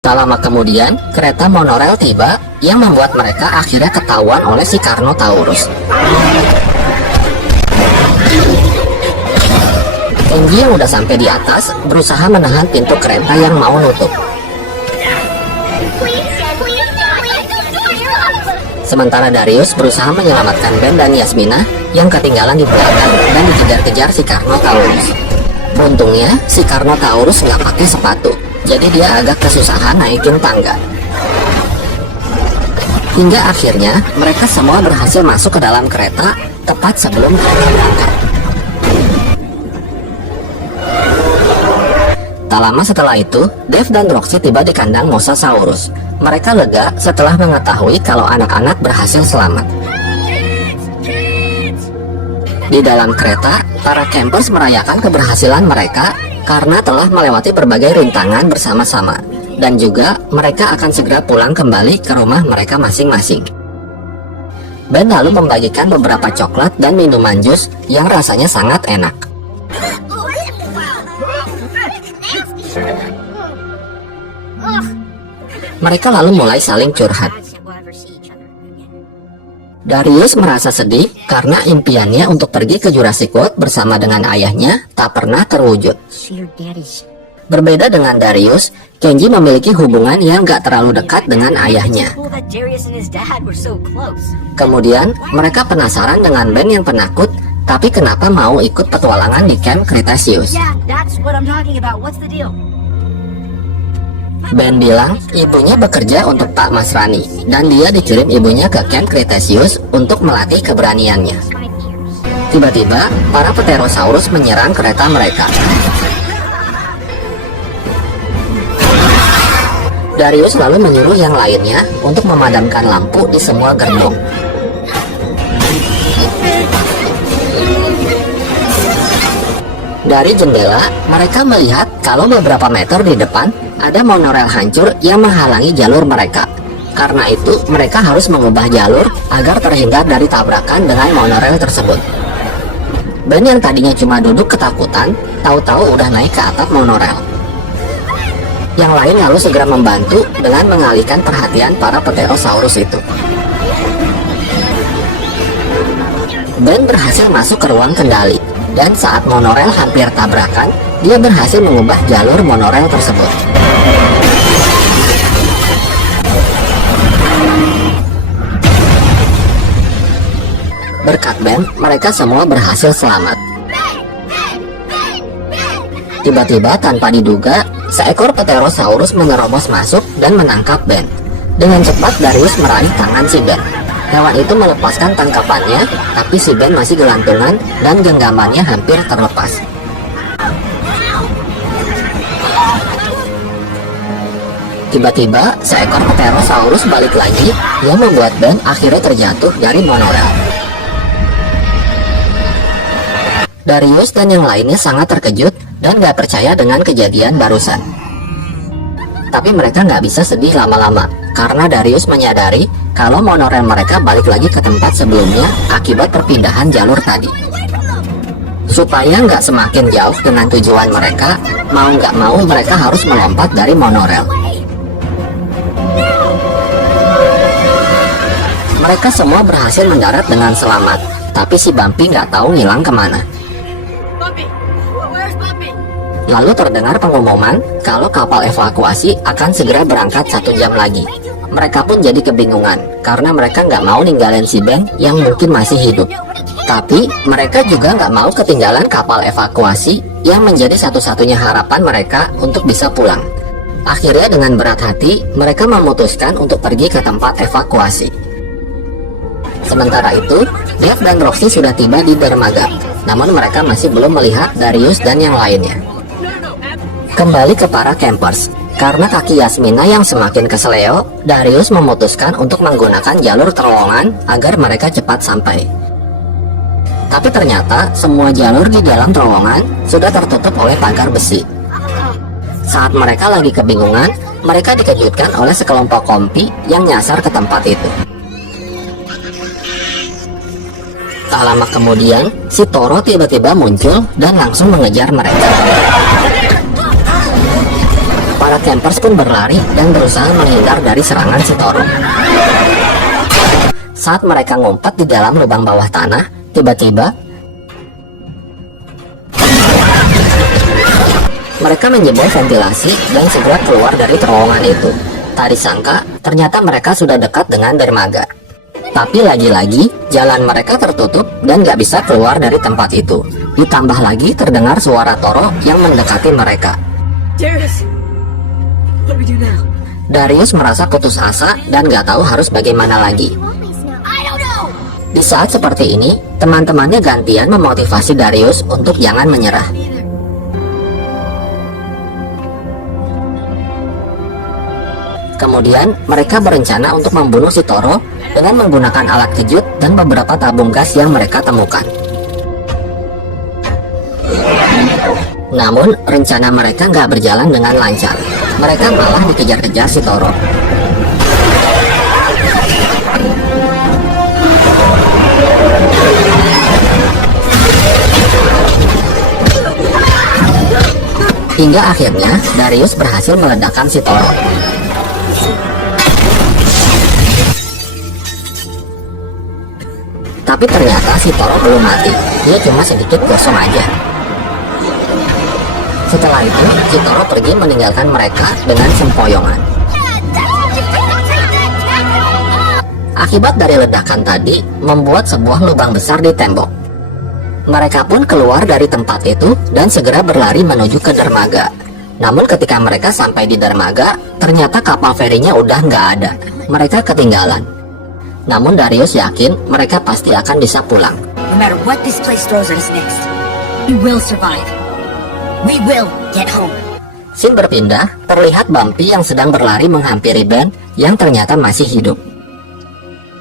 Tak lama kemudian, kereta monorail tiba yang membuat mereka akhirnya ketahuan oleh si Carnotaurus. Kenji yang udah sampai di atas berusaha menahan pintu kereta yang mau nutup. Sementara Darius berusaha menyelamatkan Ben dan Yasmina yang ketinggalan di belakang dan dikejar-kejar si Carnotaurus. Untungnya, si Carnotaurus nggak pakai sepatu, jadi dia agak kesusahan naikin tangga. Hingga akhirnya, mereka semua berhasil masuk ke dalam kereta tepat sebelum kereta berangkat. Tak lama setelah itu, Dave dan Roxy tiba di kandang Mosasaurus. Mereka lega setelah mengetahui kalau anak-anak berhasil selamat. Di dalam kereta, para campers merayakan keberhasilan mereka karena telah melewati berbagai rintangan bersama-sama. Dan juga mereka akan segera pulang kembali ke rumah mereka masing-masing. Ben lalu membagikan beberapa coklat dan minuman jus yang rasanya sangat enak. Mereka lalu mulai saling curhat. Darius merasa sedih karena impiannya untuk pergi ke Jurassic World bersama dengan ayahnya tak pernah terwujud. Berbeda dengan Darius, Kenji memiliki hubungan yang gak terlalu dekat dengan ayahnya. Kemudian, mereka penasaran dengan Ben yang penakut, tapi kenapa mau ikut petualangan di Camp Cretaceous. Ben bilang ibunya bekerja untuk Pak Masrani dan dia dikirim ibunya ke Camp Cretaceous untuk melatih keberaniannya. Tiba-tiba, para Pterosaurus menyerang kereta mereka. Darius lalu menyuruh yang lainnya untuk memadamkan lampu di semua gerbong. Dari jendela, mereka melihat kalau beberapa meter di depan ada monorail hancur yang menghalangi jalur mereka. Karena itu, mereka harus mengubah jalur agar terhindar dari tabrakan dengan monorail tersebut. Ben yang tadinya cuma duduk ketakutan, tahu-tahu udah naik ke atap monorail. Yang lain lalu segera membantu dengan mengalihkan perhatian para Pterosaurus itu. Ben berhasil masuk ke ruang kendali, dan saat monorail hampir tabrakan, dia berhasil mengubah jalur monorail tersebut. Berkat Ben, mereka semua berhasil selamat. Tiba-tiba tanpa diduga, seekor Pterosaurus menerobos masuk dan menangkap Ben. Dengan cepat Darius meraih tangan si Ben. Hewan itu melepaskan tangkapannya, tapi si Ben masih gelantungan dan genggamannya hampir terlepas. Tiba-tiba, seekor Pterosaurus balik lagi yang membuat Ben akhirnya terjatuh dari monorail. Darius dan yang lainnya sangat terkejut dan gak percaya dengan kejadian barusan. Tapi mereka gak bisa sedih lama-lama, karena Darius menyadari kalau monorail mereka balik lagi ke tempat sebelumnya akibat perpindahan jalur tadi. Supaya nggak semakin jauh dengan tujuan mereka, mau nggak mau mereka harus melompat dari monorail. Mereka semua berhasil mendarat dengan selamat, tapi si Bumpy nggak tahu ngilang kemana. Lalu terdengar pengumuman kalau kapal evakuasi akan segera berangkat 1 jam lagi. Mereka pun jadi kebingungan karena mereka nggak mau ninggalin si Ben yang mungkin masih hidup. Tapi mereka juga nggak mau ketinggalan kapal evakuasi yang menjadi satu-satunya harapan mereka untuk bisa pulang. Akhirnya dengan berat hati, mereka memutuskan untuk pergi ke tempat evakuasi. Sementara itu, Dave dan Roxy sudah tiba di dermaga, namun mereka masih belum melihat Darius dan yang lainnya. Kembali ke para campers, karena kaki Yasmina yang semakin keseleo, Darius memutuskan untuk menggunakan jalur terowongan agar mereka cepat sampai. Tapi ternyata semua jalur di dalam terowongan sudah tertutup oleh pagar besi. Saat mereka lagi kebingungan, mereka dikejutkan oleh sekelompok kompi yang nyasar ke tempat itu. Tak lama kemudian, si Toro tiba-tiba muncul dan langsung mengejar mereka. Para Para campers pun berlari dan berusaha menghindar dari serangan si Toro. Saat mereka ngumpet di dalam lubang bawah tanah, tiba-tiba mereka menjebol ventilasi dan segera keluar dari terowongan itu. Tak disangka, ternyata mereka sudah dekat dengan dermaga. Tapi lagi-lagi, jalan mereka tertutup dan gak bisa keluar dari tempat itu. Ditambah lagi terdengar suara Toro yang mendekati mereka. Darius, what do we do now? Darius merasa putus asa dan gak tahu harus bagaimana lagi. Di saat seperti ini, teman-temannya gantian memotivasi Darius untuk jangan menyerah. Kemudian, mereka berencana untuk membunuh si Toro dengan menggunakan alat kejut dan beberapa tabung gas yang mereka temukan. Namun, rencana mereka nggak berjalan dengan lancar. Mereka malah dikejar-kejar si Toro. Hingga akhirnya, Darius berhasil meledakkan si Toro. Tapi ternyata si Toro belum mati, dia cuma sedikit gosong aja. Setelah itu, si Toro pergi meninggalkan mereka dengan sempoyongan. Akibat dari ledakan tadi, membuat sebuah lubang besar di tembok. Mereka pun keluar dari tempat itu dan segera berlari menuju ke dermaga. Namun ketika mereka sampai di dermaga, ternyata kapal ferinya udah nggak ada. Mereka ketinggalan. Namun Darius yakin mereka pasti akan bisa pulang. No matter what this place throws at us next, we will survive. We will get home. Scene berpindah, terlihat Bumpy yang sedang berlari menghampiri Ben yang ternyata masih hidup.